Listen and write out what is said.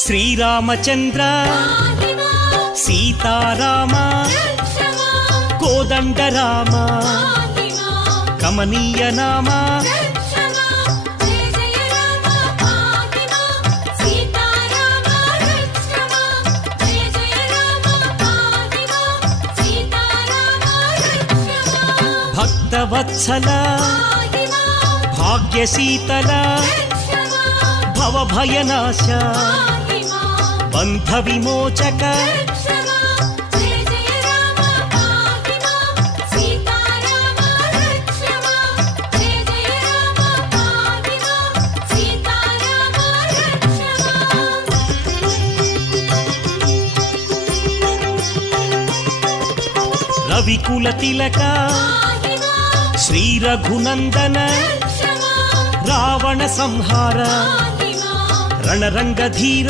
శ్రీరామచంద్ర సీతారామ కోదండరామ కమనీయ నామ భక్తవత్సల భాగ్యశీతల భవభయనాశ బంధ విమోచక రవికుల తిలక శ్రీ రఘునందన రావణ సంహార రణరంగధీర